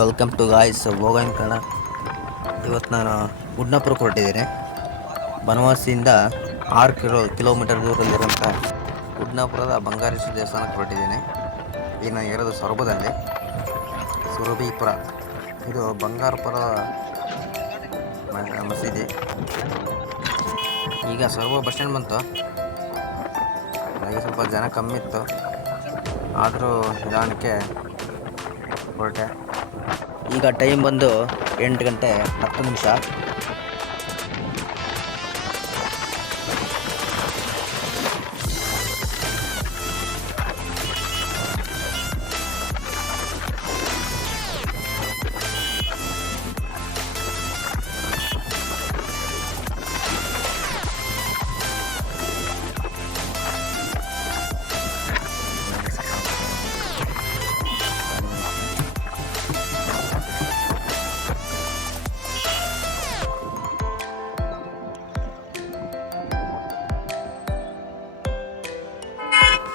Welcome to guys ಹೋಗೋಣ ಕಣ. ಇವತ್ತು ನಾನು ಗುಡ್ನಾಪುರಕ್ಕೆ ಹೊರಟಿದ್ದೀನಿ. ಬನವಾಸಿಯಿಂದ 6 ಕಿಲೋಮೀಟರ್ ದೂರದಲ್ಲಿರೋಂಥ ಗುಡ್ನಾಪುರದ ಬಂಗಾರೇಶ್ವರ ದೇವಸ್ಥಾನಕ್ಕೆ ಹೊರಟಿದ್ದೀನಿ. ಈಗ ನಾನು ಇರೋದು ಸೊರಬದಲ್ಲಿ, ಸುರಭಿಪುರ. ಇದು ಬಂಗಾರಪುರ ಮಸೀದಿ. ಈಗ ಸೊರಬ ಬಸ್ ಸ್ಟ್ಯಾಂಡ್ ಬಂತು. ನನಗೆ ಸ್ವಲ್ಪ ಜನ ಕಮ್ಮಿ ಇತ್ತು, ಆದರೂ ನಿಧಾನಕ್ಕೆ ಹೊರಟೆ. ಈಗ ಟೈಮ್ ಬಂದು 8 ಗಂಟೆ 10 ನಿಮಿಷ.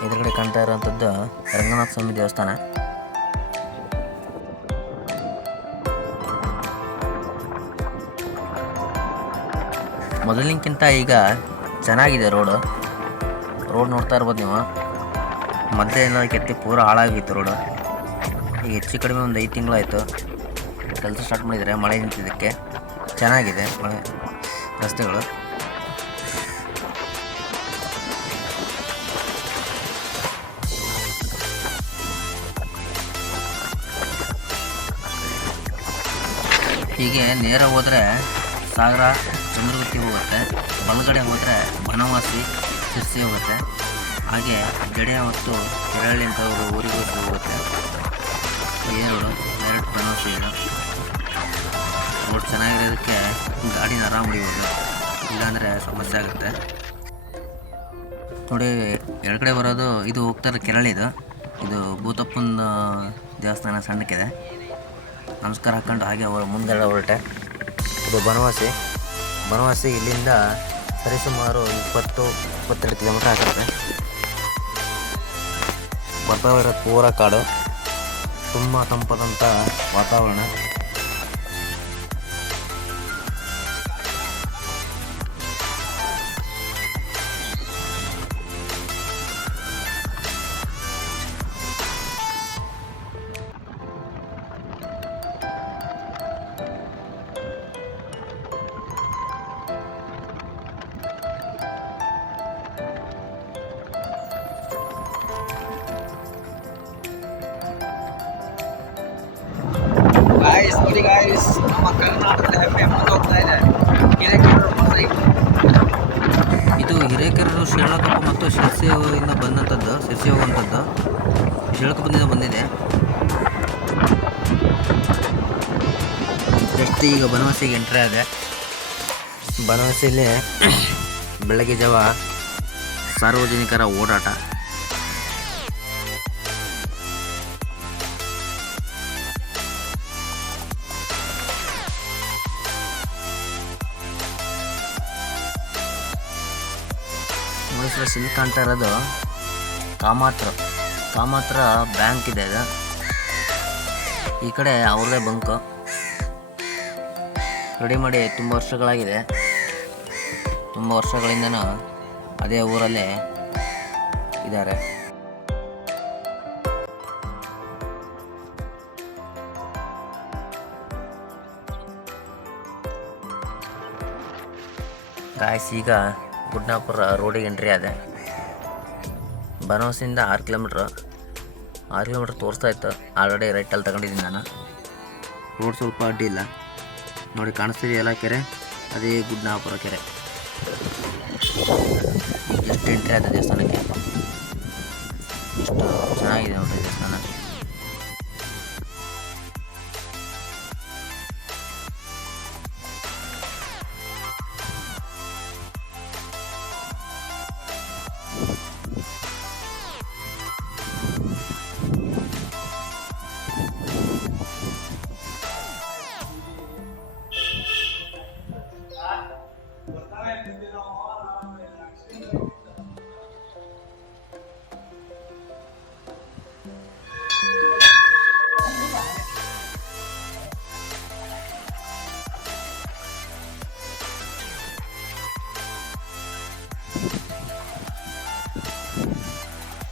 ಎದುರುಗಡೆ ಕಾಣ್ತಾ ಇರೋವಂಥದ್ದು ರಂಗನಾಥ ಸ್ವಾಮಿ ದೇವಸ್ಥಾನ. ಮೊದಲಿನಕ್ಕಿಂತ ಈಗ ಚೆನ್ನಾಗಿದೆ ರೋಡ್ ನೋಡ್ತಾ ಇರ್ಬೋದು ನೀವು. ಮೊದಲೇ ಏನಾದ್ರು ಕೆತ್ತಿ ಪೂರ ಹಾಳಾಗಿತ್ತು ರೋಡು. ಈಗ ಹೆಚ್ಚು ಕಡಿಮೆ ಒಂದು 5 ತಿಂಗಳಾಯಿತು ಕೆಲಸ ಸ್ಟಾರ್ಟ್ ಮಾಡಿದ್ದಾರೆ. ಮಳೆ ನಿಂತಿದ್ದಕ್ಕೆ ಚೆನ್ನಾಗಿದೆ ಮಳೆ ರಸ್ತೆಗಳು. ಹೀಗೆ ನೇರ ಹೋದರೆ ಸಾಗರ ಚಂದ್ರಗುತ್ತಿ ಹೋಗುತ್ತೆ, ಬಲಗಡೆ ಹೋದರೆ ಬನವಾಸಿ ಶಿರ್ಸಿ ಹೋಗುತ್ತೆ, ಹಾಗೆ ಜಡೆ ಹೊತ್ತು ಕೆರಳ್ಳಿ ಅಂತ ಊರಿಗೂ ಹೋಗುತ್ತೆ. ರೋಡು ಡೈರೆಕ್ಟ್ ಬನವಾಸಿ ರೋಡ್ ಚೆನ್ನಾಗಿರೋದಕ್ಕೆ ಗಾಡಿನ ಆರಾಮ್ ಹೊಡಿಬೋದು, ಇಲ್ಲಾಂದರೆ ಸಮಸ್ಯೆ ಆಗುತ್ತೆ. ನೋಡಿ ಎಡಗಡೆ ಬರೋದು ಇದು ಹೋಗ್ತಾರೆ ಕೆರಳಿದು. ಇದು ಭೂತಪ್ಪನ ದೇವಸ್ಥಾನ ಸಣ್ಣಕ್ಕಿದೆ. ನಮಸ್ಕಾರ ಹಾಕ್ಕೊಂಡು ಹಾಗೆ ಮುಂದೆ ಹೊರಟೆ. ಇದು ಬನವಾಸಿ ಇಲ್ಲಿಂದ ಸರಿಸುಮಾರು 20-22 ಕಿಲೋಮೀಟರ್ ಆಗುತ್ತೆ. ಬರ್ತಾ ಇರೋದು ಪೂರ ಕಾಡು, ತುಂಬ ತಂಪಾದಂಥ ವಾತಾವರಣ. ನೋಡಿ ಗಾಯ್ಸ್, ನಮ್ಮ ಕರ್ನಾಟಕದ ಹೆಮ್ಮೆ ಮುಂದೆ ಹೋಗ್ತಾ ಇದೆ. ಹಿರೇಕೆರೂರು ಮಸೈ. ಇದು ಹಿರೇಕೆರೂರು ಶಿರಾಳಕೊಪ್ಪ ಮತ್ತು ಶಿರ್ಸಿಯಿಂದ ಬಂದಂಥದ್ದು, ಶಿರ್ಸಿ ಹೋಗುವಂಥದ್ದು ಶಿರಾಳಕೊಪ್ಪದಿಂದ ಬಂದಿದೆ. ಜಸ್ಟ್ ಈಗ ಬನವಾಸಿಗೆ ಎಂಟ್ರಿ ಆಗಿದೆ. ಬನವಾಸಿಯಲ್ಲಿ ಬೆಳಗ್ಗೆ ಜಾವ ಸಾರ್ವಜನಿಕರ ಓಡಾಟ. ಇಲ್ಲಿ ಕಾಣ್ತಾ ಇರೋದು ಕಾಮಾತ್ರ ಬ್ಯಾಂಕ್ ಇದೆ. ಇದು ಈ ಕಡೆ ಅವ್ರದೇ ಬಂಕು ರೆಡಿ ಮಾಡಿ ತುಂಬ ವರ್ಷಗಳಾಗಿದೆ. ತುಂಬ ವರ್ಷಗಳಿಂದನೂ ಅದೇ ಊರಲ್ಲೇ ಇದ್ದಾರೆ. ಗಾಯ್ಸ್, ಈಗ ಗುಡ್ನಾಪುರ ರೋಡಿಗೆ ಎಂಟ್ರಿ ಆದೆ. ಬನವಾಸಿಯಿಂದ 6 ಕಿಲೋಮೀಟ್ರ್ ತೋರಿಸ್ತಾ ಇತ್ತು. ಆಲ್ರೆಡಿ ರೈಟಲ್ಲಿ ತಗೊಂಡಿದ್ದೀನಿ ನಾನು. ರೋಡ್ ಸ್ವಲ್ಪ ಅಡ್ಡಿ ಇಲ್ಲ. ನೋಡಿ ಕಾಣಿಸ್ತಿದೆಯಲ್ಲ ಕೆರೆ, ಅದೇ ಗುಡ್ನಾಪುರ ಕೆರೆ. ಎಷ್ಟು ಎಂಟ್ರಿ ಆದ ದೇವಸ್ಥಾನಕ್ಕೆ, ಎಷ್ಟು ಚೆನ್ನಾಗಿದೆ ನೋಡಿ ದೇವಸ್ಥಾನ.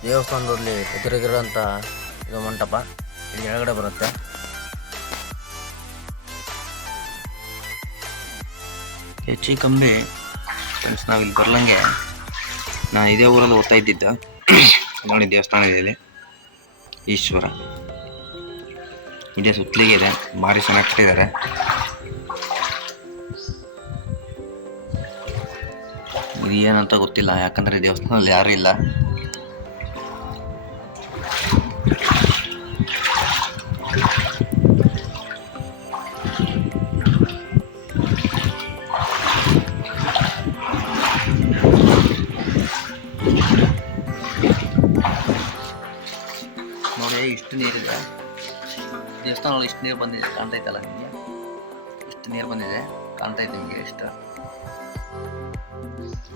ದೇವಸ್ಥಾನದಲ್ಲಿ ಎದುರಿಗಿರೋಂಥ ಇದು ಮಂಟಪ ಇಲ್ಲಿ ಕೆಳಗಡೆ ಬರುತ್ತೆ. ಹೆಚ್ಚು ಕಮ್ಮಿ ಫ್ರೆಂಡ್ಸ್ ನಾವು ಇಲ್ಲಿ ಬರ್ಲಂಗೆ ನಾನು ಇದೇ ಊರಲ್ಲಿ ಓದ್ತಾ ಇದ್ದಿದ್ದು. ನೋಡಿ ದೇವಸ್ಥಾನ ಇದೆ ಇಲ್ಲಿ, ಈಶ್ವರ ಇದೇ ಸುತ್ತಲಿಗೆ ಇದೆ, ಭಾರಿ ಚೆನ್ನಾಗಿ ಕಟ್ಟಿದ್ದಾರೆ. ಇದು ಏನಂತ ಗೊತ್ತಿಲ್ಲ, ಯಾಕಂದರೆ ದೇವಸ್ಥಾನದಲ್ಲಿ ಯಾರೂ ಇಲ್ಲ. ನೋಡಿ ಇಷ್ಟು ನೀರಿದೆ ದೇವಸ್ಥಾನದಲ್ಲಿ, ಇಷ್ಟು ನೀರು ಬಂದಿದೆ ಕಾಣ್ತೈತಲ್ಲ ನಿಮಗೆ, ಇಷ್ಟು ನೀರು ಬಂದಿದೆ ಕಾಣ್ತೈತೆ ನಿಮಗೆ ಇಷ್ಟು.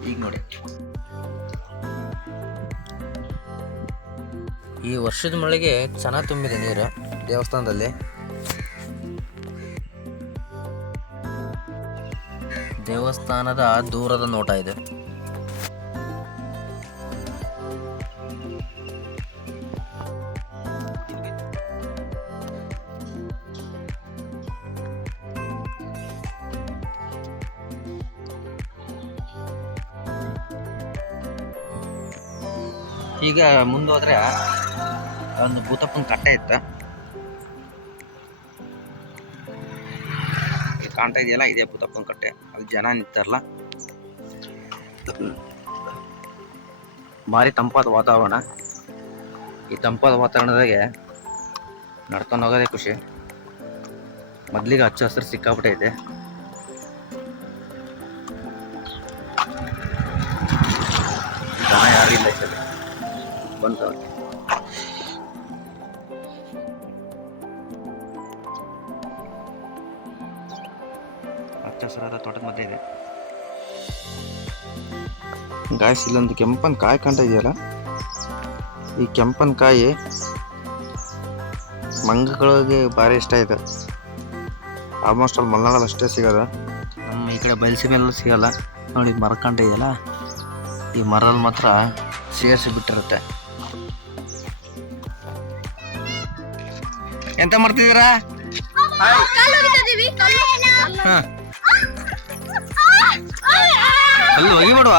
ಈಗ ನೋಡಿ ಈ ವರ್ಷದ ಮಳೆಗೆ ಚೆನ್ನಾಗಿ ತುಂಬಿದೆ ನೀರು ದೇವಸ್ಥಾನದಲ್ಲಿ. ದೇವಸ್ಥಾನದ ದೂರದ ನೋಟ ಇದೆ. ಈಗ ಮುಂದೆ ಹೋದ್ರೆ ಒಂದು ಭೂತಪ್ಪನ ಕಟ್ಟೆ ಇತ್ತು, ಕಾಣ್ತಾ ಇದೆಯಲ್ಲ, ಇದೇ ಭೂತಪ್ಪನ ಕಟ್ಟೆ. ಅಲ್ಲಿ ಜನ ನಿಂತಾರಲ್ಲ, ಭಾರಿ ತಂಪಾದ ವಾತಾವರಣ. ಈ ತಂಪಾದ ವಾತಾವರಣದಾಗೆ ನಡ್ಕೊಂಡು ಹೋಗೋದೇ ಖುಷಿ. ಮೊದಲಿಗೆ ಹಚ್ಚ ಹಸಿರು ಸಿಕ್ಕಾಬಿಟ್ಟೈತೆ. ಜನ ಯಾರಿಲ್ಲ ಬಂತು. ಹಚ್ಚ ಹಸಿರಾದ ತೋಟದ ಮಧ್ಯೆ ಇದೆ ಗಾಯ್ಸ್. ಇಲ್ಲೊಂದು ಕೆಂಪನ ಕಾಯಿ ಕಾಣ್ತಾ ಇದೆಯಲ್ಲ, ಈ ಕೆಂಪನ ಕಾಯಿ ಮಂಗಗಳಿಗೆ ಭಾರಿ ಇಷ್ಟ ಇದೆ. ಆಲ್ಮೋಸ್ಟ್ ಅಲ್ಲಿ ಮಲೆನಾಡಲ್ಲಿ ಅಷ್ಟೇ ಸಿಗೋದು, ನಮ್ಮ ಈ ಕಡೆ ಬಯಲುಸೀಮೆಲ್ಲ ಸಿಗಲ್ಲ. ನೋಡಿ ಮರ ಕಾಣ್ತಾ ಇದೆಯಲ್ಲ, ಈ ಮರಲ್ಲಿ ಮಾತ್ರ ಸೇರಿಸಿ ಬಿಟ್ಟಿರುತ್ತೆ. ಎಂತ ಮಾಡ್ತಿದ್ದೀರಾ? ಅಲ್ಲಿ ಒಗಿಬಿಡುವ.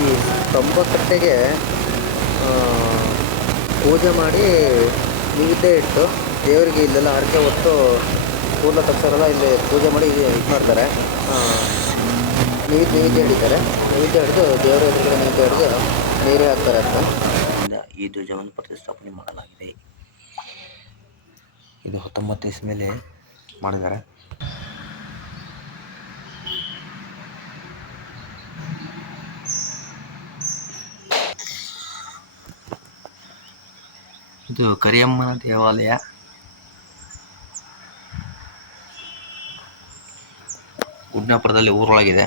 ಈ ಕಂಬ ಕಟ್ಟೆಗೆ ಪೂಜೆ ಮಾಡಿ ನೀವಿದ್ದೇ ಇಟ್ಟು ದೇವರಿಗೆ ಇಲ್ಲೆಲ್ಲ ಹರಕೆ ಹೊತ್ತು ಕೂದಲ ತಗ್ಸಾರಲ್ಲ, ಇಲ್ಲಿ ಪೂಜೆ ಮಾಡಿ ಇದು ಮಾಡ್ತಾರೆ. ನೈವೇದ್ಯ ಹಿಡಿತಾರೆ. ನೈವೇದ್ಯ ಹಿಡಿದು ದೇವರ ಎದುರುಗಡೆ ನೈವೇದ್ಯ ಹಿಡಿದು ನೀರೇ ಹಾಕ್ತಾರೆ ಅಂತ ಈ ಧ್ವಜವನ್ನು ಪ್ರತಿಷ್ಠಾಪನೆ ಮಾಡಲಾಗಿದೆ. ಇದು 19 ಇಸ್ವಿಯಲ್ಲಿ ಮಾಡಿದ್ದಾರೆ. ಇದು ಕರಿಯಮ್ಮನ ದೇವಾಲಯ. ಗುಡ್ನಾಪುರದಲ್ಲಿ ಊರೊಳಗಿದೆ.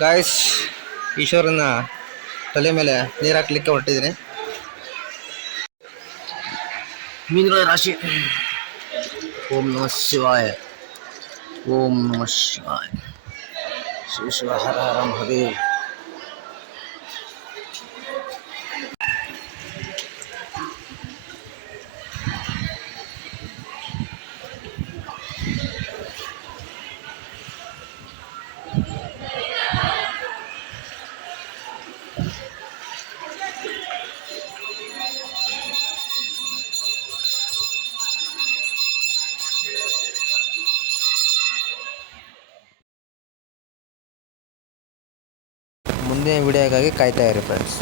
ಗಾಯ್ಸ್, ಈಶ್ವರನ ತಲೆ ಮೇಲೆ ನೀರು ಹಾಕ್ಲಿಕ್ಕೆ ಹೊರಟಿದ್ದೀನಿ. ಮೀನುಗಳ ರಾಶಿ. ಓಂ ನಮಃ ಶಿವಾಯ, ಓಂ ನಮಃ ಶಿವಾಯ, ಶಿವ ಶಿವ ಹರ ಹರ ಮಹಾದೇವ್. ಮುಂದಿನ ವಿಡಿಯೋಗಾಗಿ ಕಾಯ್ತಾ ಇರಿ ಫ್ರೆಂಡ್ಸ್.